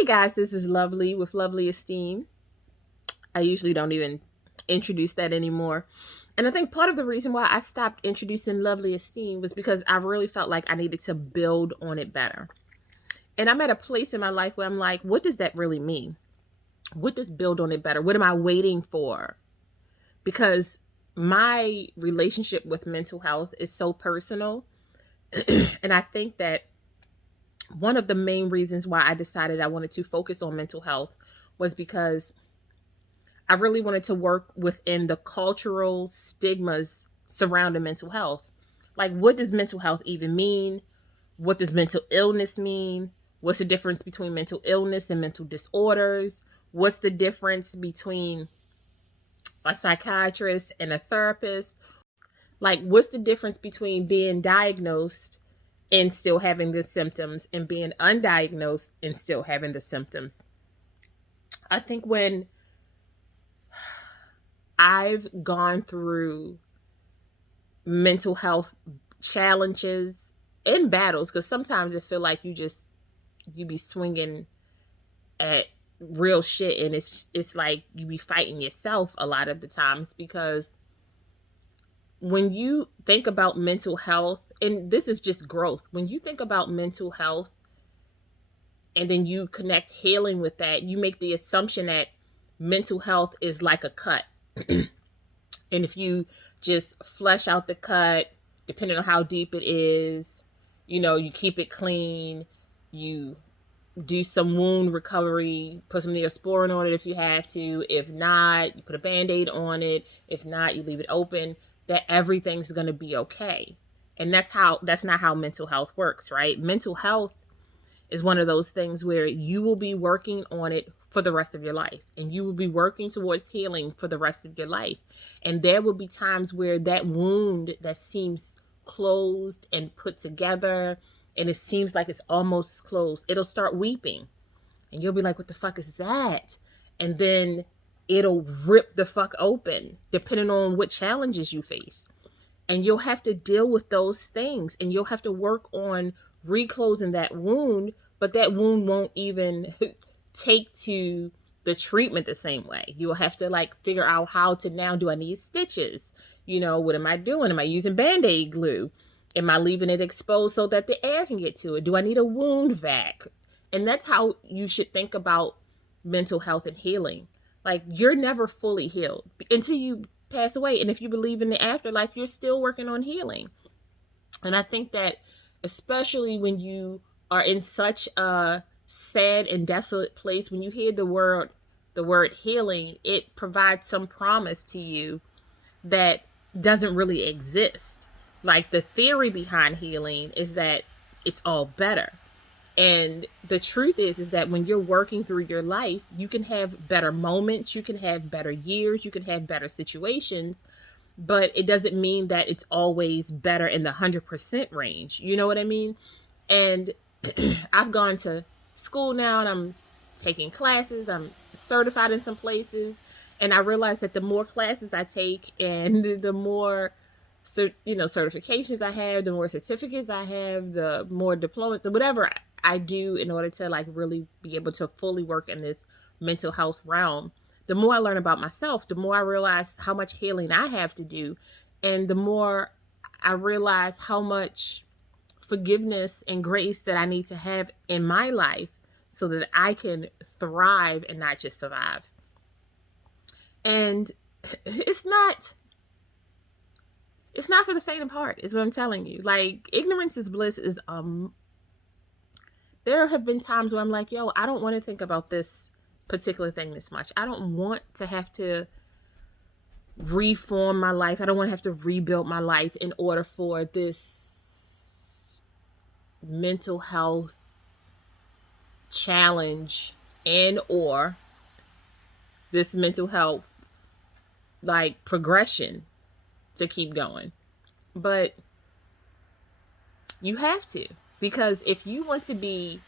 Hey guys, this is Lovely with LoveliEsteem. I usually don't even introduce that anymore. And I think part of the reason why I stopped introducing LoveliEsteem was because I really felt like I needed to build on it better. And I'm at a place in my life where I'm like, what does that really mean? What does build on it better? What am I waiting for? Because my relationship with mental health is so personal. And I think that one of the main reasons why I decided I wanted to focus on mental health was because I really wanted to work within the cultural stigmas surrounding mental health. Like, what does mental health even mean? What does mental illness mean? What's the difference between mental illness and mental disorders? What's the difference between a psychiatrist and a therapist? Like, what's the difference between being diagnosed and still having the symptoms and being undiagnosed and still having the symptoms? I think when I've gone through mental health challenges and battles, because sometimes it feel like you be swinging at real shit, and it's like you be fighting yourself a lot of the times, because when you think about mental health, and this is just growth, when you think about mental health and then you connect healing with that, you make the assumption that mental health is like a cut. And if you just flesh out the cut, depending on how deep it is, you keep it clean, you do some wound recovery, put some neosporin on it if you have to. If not, you put a band-aid on it. If not, you leave it open, that everything's going to be okay. And that's not how mental health works, right? Mental health is one of those things where you will be working on it for the rest of your life, and you will be working towards healing for the rest of your life. And there will be times where that wound that seems closed and put together, and it seems like it's almost closed, it'll start weeping, and you'll be like, what the fuck is that? And then it'll rip the fuck open, depending on what challenges you face. And you'll have to deal with those things, and you'll have to work on reclosing that wound, but that wound won't even take to the treatment the same way. You'll have to like figure out how to, now do I need stitches? What am I doing? Am I using band-aid glue? Am I leaving it exposed so that the air can get to it? Do I need a wound vac? And that's how you should think about mental health and healing. Like, you're never fully healed until you pass away. And if you believe in the afterlife, you're still working on healing. And I think that especially when you are in such a sad and desolate place, when you hear the word healing, it provides some promise to you that doesn't really exist. Like, the theory behind healing is that it's all better. And the truth is that when you're working through your life, you can have better moments, you can have better years, you can have better situations, but it doesn't mean that it's always better in the 100% range. You know what I mean? And I've gone to school now, and I'm taking classes, I'm certified in some places, and I realize that the more classes I take and the more certifications I have, the more certificates I have, the more diplomas, whatever I do in order to like really be able to fully work in this mental health realm, the more I learn about myself, the more I realize how much healing I have to do, and the more I realize how much forgiveness and grace that I need to have in my life so that I can thrive and not just survive. And it's not for the faint of heart, is what I'm telling you. Like, ignorance is bliss is there have been times where I'm like, yo, I don't want to think about this particular thing this much. I don't want to have to reform my life. I don't want to have to rebuild my life in order for this mental health challenge and or this mental health like progression to keep going. But you have to, because if you want to be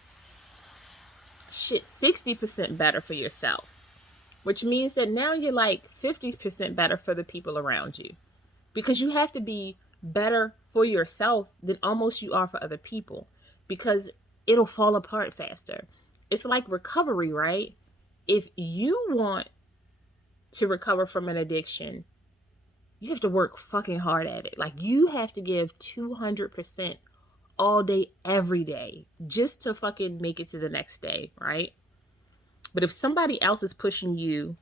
60% better for yourself, which means that now you're like 50% better for the people around you, because you have to be better for yourself than almost you are for other people, because it'll fall apart faster. it's like recovery, right? If you want to recover from an addiction, you have to work fucking hard at it. Like, you have to give 200% all day, every day, just to fucking make it to the next day, right? But if somebody else is pushing you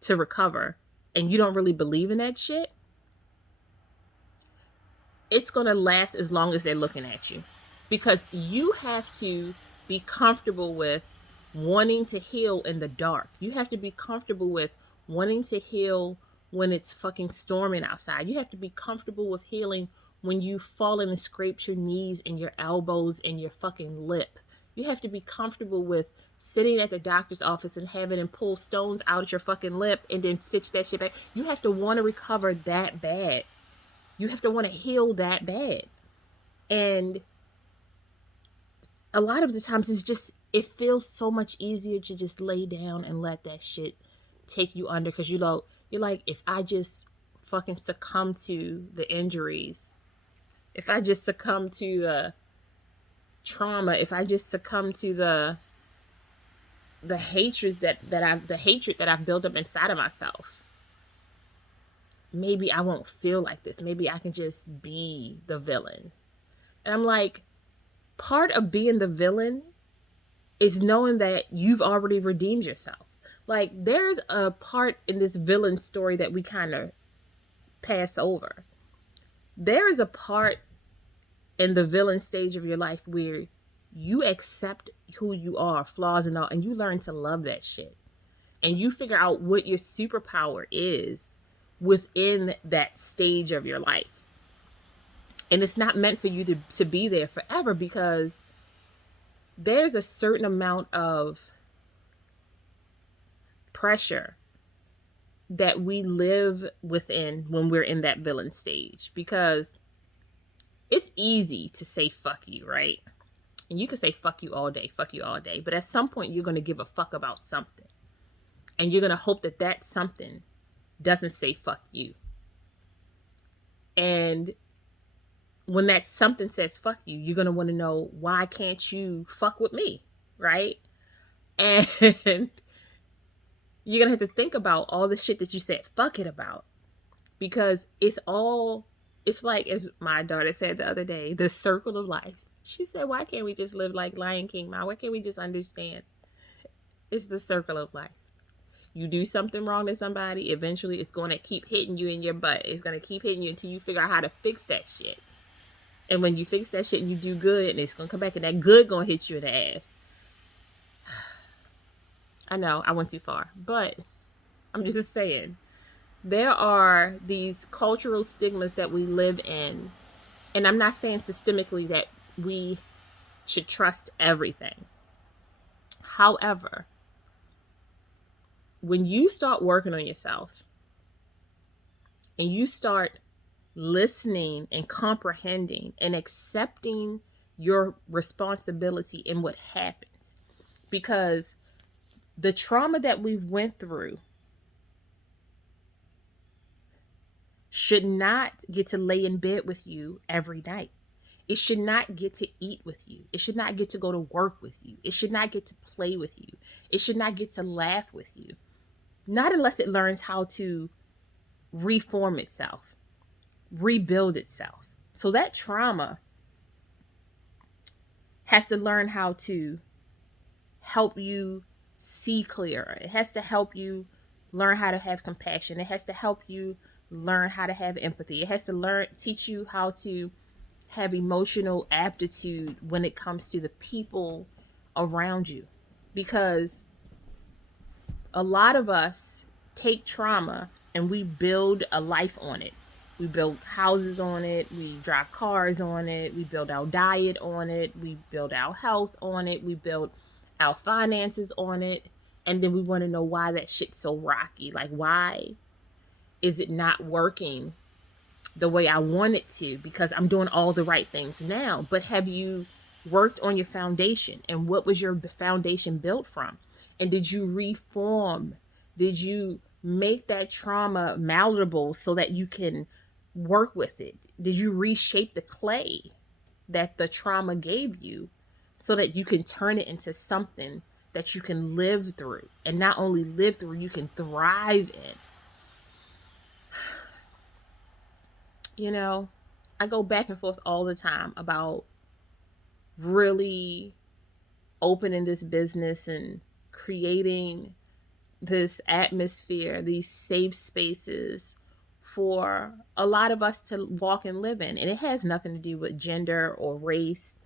to recover and you don't really believe in that shit, it's going to last as long as they're looking at you. Because you have to be comfortable with wanting to heal in the dark. You have to be comfortable with wanting to heal when it's fucking storming outside. You have to be comfortable with healing when you've fallen and scraped your knees and your elbows and your fucking lip. You have to be comfortable with sitting at the doctor's office and having them pull stones out of your fucking lip and then stitch that shit back. You have to want to recover that bad. You have to want to heal that bad. And a lot of the times it's just, it feels so much easier to just lay down and let that shit take you under. Because you're like, if I just fucking succumb to the injuries, if I just succumb to the trauma, if I just succumb to the hatred that I've built up inside of myself, maybe I won't feel like this. Maybe I can just be the villain. And I'm like, part of being the villain is knowing that you've already redeemed yourself. Like, there's a part in this villain story that we kind of pass over. There is a part in the villain stage of your life where you accept who you are, flaws and all, and you learn to love that shit. And you figure out what your superpower is within that stage of your life. And it's not meant for you to be there forever, because there's a certain amount of pressure that we live within when we're in that villain stage, because it's easy to say fuck you, right? And you can say fuck you all day, but at some point you're going to give a fuck about something, and you're going to hope that that something doesn't say fuck you. And when that something says fuck you, you're going to want to know, why can't you fuck with me, right? And you're going to have to think about all the shit that you said fuck it about, because it's like, as my daughter said the other day, the circle of life. She said, why can't we just live like Lion King, Ma? Why can't we just understand? It's the circle of life. You do something wrong to somebody, eventually it's going to keep hitting you in your butt. It's going to keep hitting you until you figure out how to fix that shit. And when you fix that shit and you do good, and it's going to come back, and that good going to hit you in the ass. I know I went too far, but I'm just saying, there are these cultural stigmas that we live in. And I'm not saying systemically that we should trust everything. However, when you start working on yourself and you start listening and comprehending and accepting your responsibility in what happens, because the trauma that we went through should not get to lay in bed with you every night. It should not get to eat with you. It should not get to go to work with you. It should not get to play with you. It should not get to laugh with you. Not unless it learns how to reform itself, rebuild itself. So that trauma has to learn how to help you see clearer. It has to help you learn how to have compassion. It has to help you learn how to have empathy. It has to teach you how to have emotional aptitude when it comes to the people around you. Because a lot of us take trauma and we build a life on it. We build houses on it. We drive cars on it. We build our diet on it. We build our health on it. We build our finances on it. And then we want to know why that shit's so rocky. Like, why is it not working the way I want it to? Because I'm doing all the right things now. But have you worked on your foundation? And what was your foundation built from? And did you reform? Did you make that trauma malleable so that you can work with it? Did you reshape the clay that the trauma gave you so that you can turn it into something that you can live through, and not only live through, you can thrive in. You know, I go back and forth all the time about really opening this business and creating this atmosphere, these safe spaces for a lot of us to walk and live in. And it has nothing to do with gender or race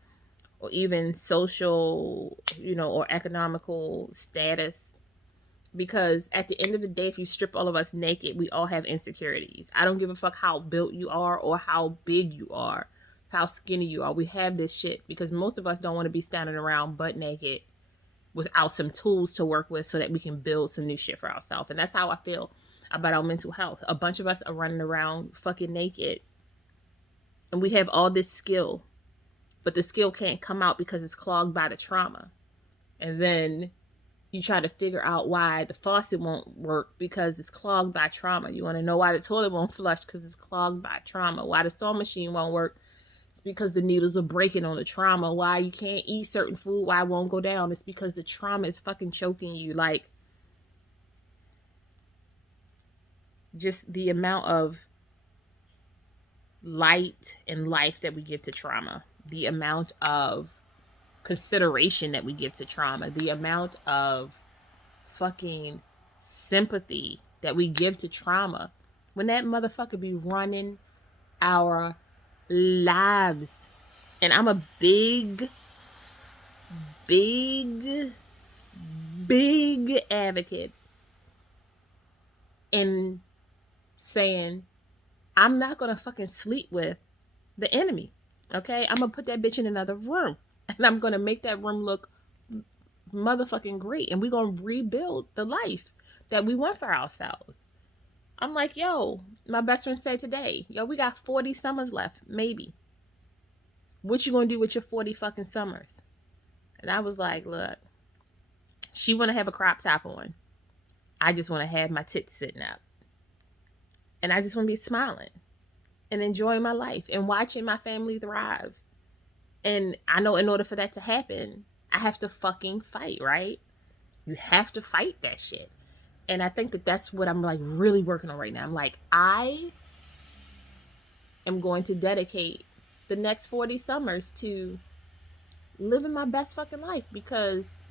or even social, or economical status. Because at the end of the day, if you strip all of us naked, we all have insecurities. I don't give a fuck how built you are or how big you are, how skinny you are. We have this shit because most of us don't want to be standing around butt naked without some tools to work with so that we can build some new shit for ourselves. And that's how I feel about our mental health. A bunch of us are running around fucking naked, and we have all this skill, but the skill can't come out because it's clogged by the trauma. And then you try to figure out why the faucet won't work because it's clogged by trauma. You want to know why the toilet won't flush because it's clogged by trauma. Why the sewing machine won't work, it's because the needles are breaking on the trauma. Why you can't eat certain food, why it won't go down, it's because the trauma is fucking choking you. Like, just the amount of light and life that we give to trauma, the amount of consideration that we give to trauma, the amount of fucking sympathy that we give to trauma, when that motherfucker be running our lives. And I'm a big advocate in saying, I'm not gonna fucking sleep with the enemy. Okay, I'm gonna put that bitch in another room, and I'm gonna make that room look motherfucking great, and we're gonna rebuild the life that we want for ourselves. I'm like, yo, my best friend said today, yo, we got 40 summers left, maybe. What you gonna do with your 40 fucking summers? And I was like, look, she wanna have a crop top on. I just wanna have my tits sitting up. And I just wanna be smiling and enjoying my life and watching my family thrive. And I know in order for that to happen, I have to fucking fight, right? You have to fight that shit. And I think that that's what I'm like really working on right now. I'm like, I am going to dedicate the next 40 summers to living my best fucking life, because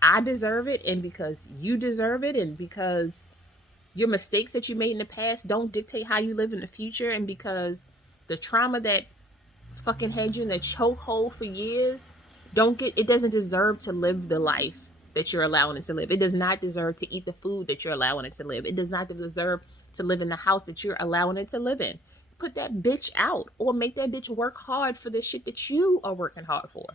I deserve it, and because you deserve it, and because your mistakes that you made in the past don't dictate how you live in the future, and because the trauma that fucking had you in a chokehold for years it doesn't deserve to live the life that you're allowing it to live. It does not deserve to eat the food that you're allowing it to live. It does not deserve to live in the house that you're allowing it to live in. Put that bitch out, or make that bitch work hard for the shit that you are working hard for.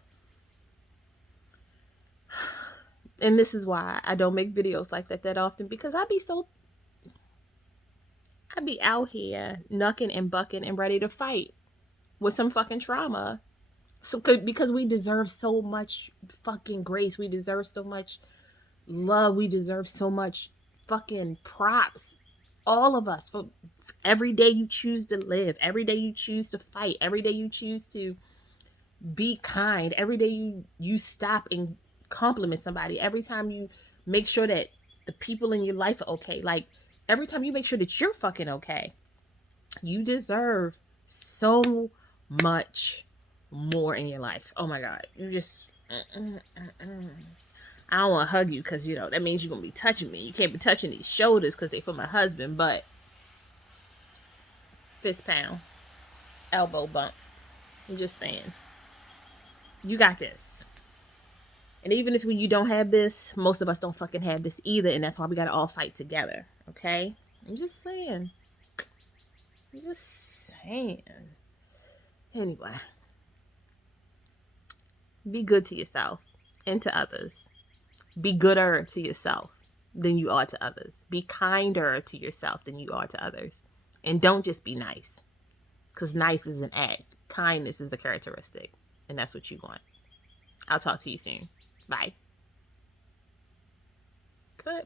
And this is why I don't make videos like that often, because I be out here knucking and bucking and ready to fight with some fucking trauma. So because we deserve so much fucking grace, we deserve so much love, we deserve so much fucking props. All of us, for every day you choose to live, every day you choose to fight, every day you choose to be kind, every day you stop and compliment somebody, every time you make sure that the people in your life are okay, like every time you make sure that you're fucking okay, you deserve so much more in your life. Oh my God, you just I don't want to hug you because that means you're gonna be touching me. You can't be touching these shoulders because they for my husband. But fist pound, elbow bump, I'm just saying, you got this. And even if you don't have this, most of us don't fucking have this either, and that's why we gotta all fight together. Okay, I'm just saying. Anyway, be good to yourself and to others. Be gooder to yourself than you are to others. Be kinder to yourself than you are to others. And don't just be nice, because nice is an act. Kindness is a characteristic, and that's what you want. I'll talk to you soon. Bye. Good.